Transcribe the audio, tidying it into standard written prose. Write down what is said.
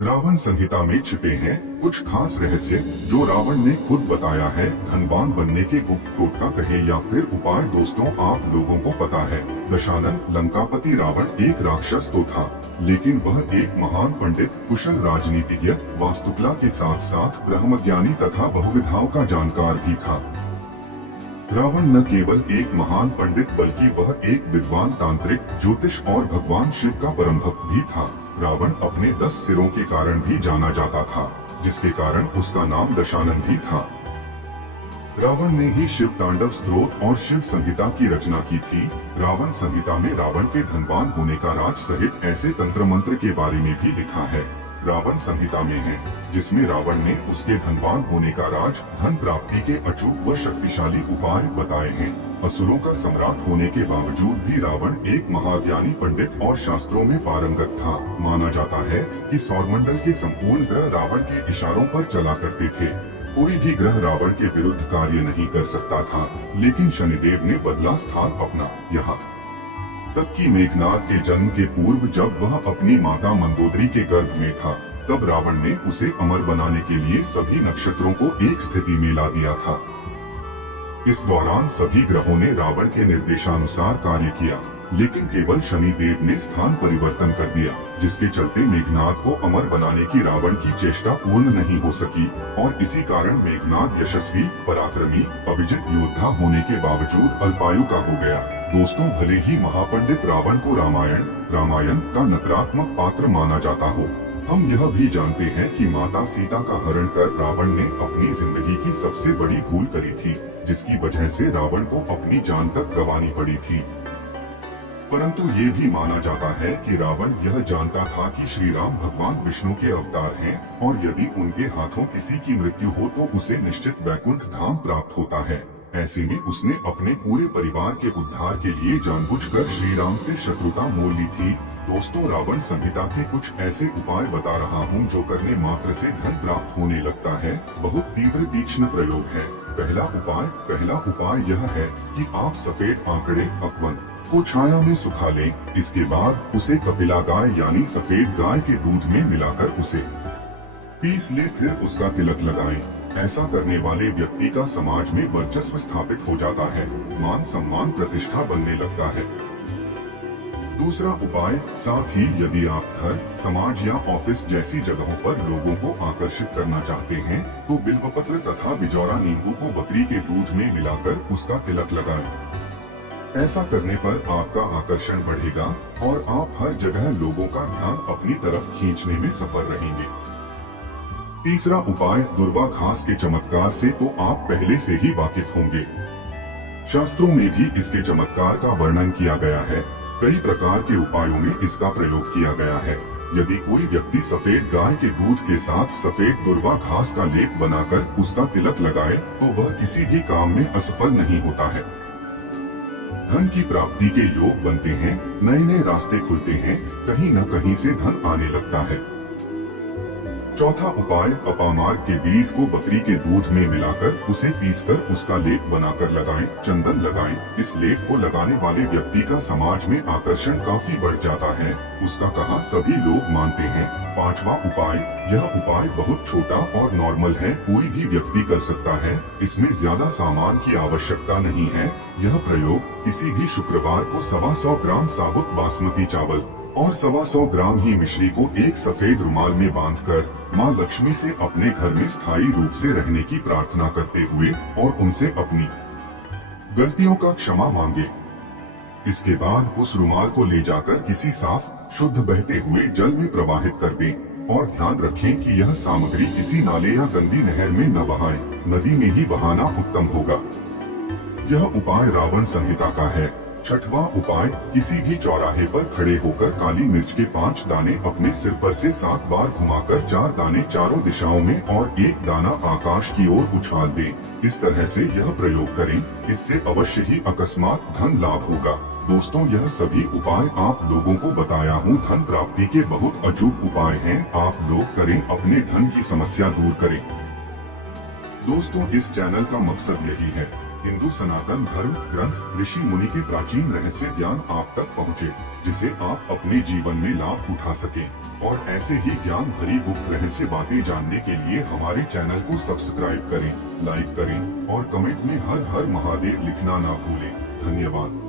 रावण संहिता में छिपे हैं कुछ खास रहस्य जो रावण ने खुद बताया है। धनवान बनने के गुप्त टोटका कहे या फिर उपाय, दोस्तों आप लोगों को पता है दशानन लंकापति रावण एक राक्षस तो था, लेकिन वह एक महान पंडित, कुशल राजनीतिज्ञ, वास्तुकला के साथ साथ ब्रह्मज्ञानी तथा बहुविधाओं का जानकार भी था। रावण न केवल एक महान पंडित बल्कि वह एक विद्वान तांत्रिक, ज्योतिष और भगवान शिव का परम भक्त भी था। रावण अपने 10 सिरों के कारण भी जाना जाता था, जिसके कारण उसका नाम दशानन भी था। रावण ने ही शिव तांडव स्तोत्र और शिव संहिता की रचना की थी। रावण संहिता में रावण के धनवान होने का राज सहित ऐसे तंत्र मंत्र के बारे में भी लिखा है। रावण संहिता में है जिसमें रावण ने उसके धनवान होने का राज, धन प्राप्ति के अचूक व शक्तिशाली उपाय बताए हैं। असुरों का सम्राट होने के बावजूद भी रावण एक महाज्ञानी पंडित और शास्त्रों में पारंगत था। माना जाता है कि सौरमंडल के संपूर्ण ग्रह रावण के इशारों पर चला करते थे। कोई भी ग्रह रावण के विरुद्ध कार्य नहीं कर सकता था, लेकिन शनिदेव ने बदला स्थान अपना। यहाँ तक कि मेघनाद के जन्म के पूर्व जब वह अपनी माता मंदोदरी के गर्भ में था, तब रावण ने उसे अमर बनाने के लिए सभी नक्षत्रों को एक स्थिति में ला दिया था। इस दौरान सभी ग्रहों ने रावण के निर्देशानुसार कार्य किया, लेकिन केवल शनिदेव ने स्थान परिवर्तन कर दिया, जिसके चलते मेघनाद को अमर बनाने की रावण की चेष्टा पूर्ण नहीं हो सकी और इसी कारण मेघनाद यशस्वी, पराक्रमी, अभिजित योद्धा होने के बावजूद अल्पायु का हो गया। दोस्तों, भले ही महापंडित रावण को रामायण का नकारात्मक पात्र माना जाता हो, हम यह भी जानते हैं कि माता सीता का हरण कर रावण ने अपनी जिंदगी की सबसे बड़ी भूल करी थी, जिसकी वजह से रावण को अपनी जान तक गंवानी पड़ी थी। परंतु ये भी माना जाता है कि रावण यह जानता था कि श्री राम भगवान विष्णु के अवतार हैं और यदि उनके हाथों किसी की मृत्यु हो तो उसे निश्चित वैकुंठ धाम प्राप्त होता है। ऐसे में उसने अपने पूरे परिवार के उद्धार के लिए जानबूझकर श्री राम से शत्रुता मोल ली थी। दोस्तों, रावण संहिता के कुछ ऐसे उपाय बता रहा हूँ जो करने मात्र से धन प्राप्त होने लगता है। बहुत तीक्ष्ण प्रयोग है। पहला उपाय यह है कि आप सफेद आंकड़े अकवन को छाया में सुखा लें। इसके बाद उसे कपिला गाय यानी सफेद गाय के दूध में मिलाकर उसे पीस ले, फिर उसका तिलक लगाएं। ऐसा करने वाले व्यक्ति का समाज में वर्चस्व स्थापित हो जाता है, मान सम्मान प्रतिष्ठा बनने लगता है। दूसरा उपाय, साथ ही यदि आप घर, समाज या ऑफिस जैसी जगहों पर लोगों को आकर्षित करना चाहते हैं तो बिल्वपत्र तथा बिजौरा नींबू को बकरी के दूध में मिलाकर उसका तिलक लगाएं। ऐसा करने पर आपका आकर्षण बढ़ेगा और आप हर जगह लोगों का ध्यान अपनी तरफ खींचने में सफल रहेंगे। तीसरा उपाय, दुर्वा घास के चमत्कार से तो आप पहले से ही वाकिफ होंगे। शास्त्रों में भी इसके चमत्कार का वर्णन किया गया है। कई प्रकार के उपायों में इसका प्रयोग किया गया है। यदि कोई व्यक्ति सफेद गाय के दूध के साथ सफेद दुर्वा घास का लेप बनाकर उसका तिलक लगाए तो वह किसी भी काम में असफल नहीं होता है। धन की प्राप्ति के योग बनते हैं, नए नए रास्ते खुलते हैं, कहीं न कहीं से धन आने लगता है। चौथा उपाय, अपामार्ग के बीज को बकरी के दूध में मिलाकर उसे पीसकर उसका लेप बनाकर लगाएं, चंदन लगाएं। इस लेप को लगाने वाले व्यक्ति का समाज में आकर्षण काफी बढ़ जाता है, उसका कहा सभी लोग मानते हैं। पांचवा उपाय, यह उपाय बहुत छोटा और नॉर्मल है, कोई भी व्यक्ति कर सकता है। इसमें ज्यादा सामान की आवश्यकता नहीं है। यह प्रयोग किसी भी शुक्रवार को 125 ग्राम साबुत बासमती चावल और 125 ग्राम ही मिश्री को एक सफेद रुमाल में बांधकर मां लक्ष्मी से अपने घर में स्थायी रूप से रहने की प्रार्थना करते हुए और उनसे अपनी गलतियों का क्षमा मांगे। इसके बाद उस रुमाल को ले जाकर किसी साफ, शुद्ध बहते हुए जल में प्रवाहित कर दें और ध्यान रखें कि यह सामग्री किसी नाले या गंदी नहर में न बहाएं, नदी में ही बहाना उत्तम होगा। यह उपाय रावण संहिता का है। छठवां उपाय, किसी भी चौराहे पर खड़े होकर काली मिर्च के 5 दाने अपने सिर पर से 7 बार घुमाकर 4 दाने चारों दिशाओं में और 1 दाना आकाश की ओर उछाल दें। इस तरह से यह प्रयोग करें, इससे अवश्य ही अकस्मात धन लाभ होगा। दोस्तों, यह सभी उपाय आप लोगों को बताया हूँ। धन प्राप्ति के बहुत अचूक उपाय हैं, आप लोग करें, अपने धन की समस्या दूर करें। दोस्तों, इस चैनल का मकसद यही है, हिंदू सनातन धर्म ग्रंथ ऋषि मुनि के प्राचीन रहस्य ज्ञान आप तक पहुँचे, जिसे आप अपने जीवन में लाभ उठा सकें। और ऐसे ही ज्ञान भरी गुप्त रहस्य बातें जानने के लिए हमारे चैनल को सब्सक्राइब करें, लाइक करें और कमेंट में हर हर महादेव लिखना ना भूलें। धन्यवाद।